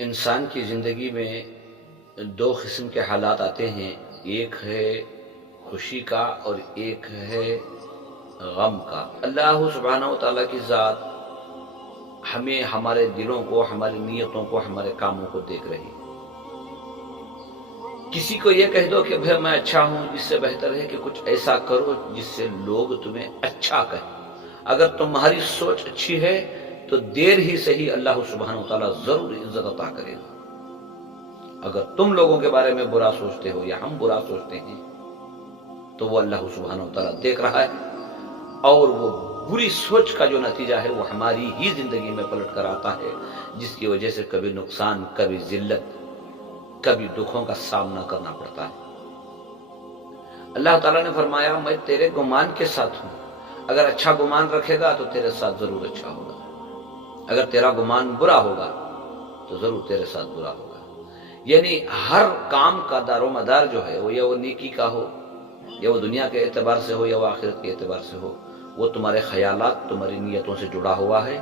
انسان کی زندگی میں دو قسم کے حالات آتے ہیں، ایک ہے خوشی کا اور ایک ہے غم کا۔ اللہ سبحانہ و تعالیٰ کی ذات ہمیں، ہمارے دلوں کو، ہماری نیتوں کو، ہمارے کاموں کو دیکھ رہی ہے۔ کسی کو یہ کہہ دو کہ بھئی میں اچھا ہوں، اس سے بہتر ہے کہ کچھ ایسا کرو جس سے لوگ تمہیں اچھا کہیں۔ اگر تمہاری سوچ اچھی ہے تو دیر ہی صحیح اللہ سبحانہ و تعالیٰ ضرور عزت عطا کرے گا۔ اگر تم لوگوں کے بارے میں برا سوچتے ہو یا ہم برا سوچتے ہیں تو وہ اللہ سبحانہ و تعالیٰ دیکھ رہا ہے، اور وہ بری سوچ کا جو نتیجہ ہے وہ ہماری ہی زندگی میں پلٹ کر آتا ہے، جس کی وجہ سے کبھی نقصان، کبھی ذلت، کبھی دکھوں کا سامنا کرنا پڑتا ہے۔ اللہ تعالیٰ نے فرمایا میں تیرے گمان کے ساتھ ہوں، اگر اچھا گمان رکھے گا تو تیرے ساتھ ضرور اچھا ہوگا، اگر تیرا گمان برا ہوگا تو ضرور تیرے ساتھ برا ہوگا۔ یعنی ہر کام کا دار و مدار جو ہے وہ یا وہ نیکی کا ہو، یا وہ دنیا کے اعتبار سے ہو، یا وہ آخرت کے اعتبار سے ہو، وہ تمہارے خیالات، تمہاری نیتوں سے جڑا ہوا ہے۔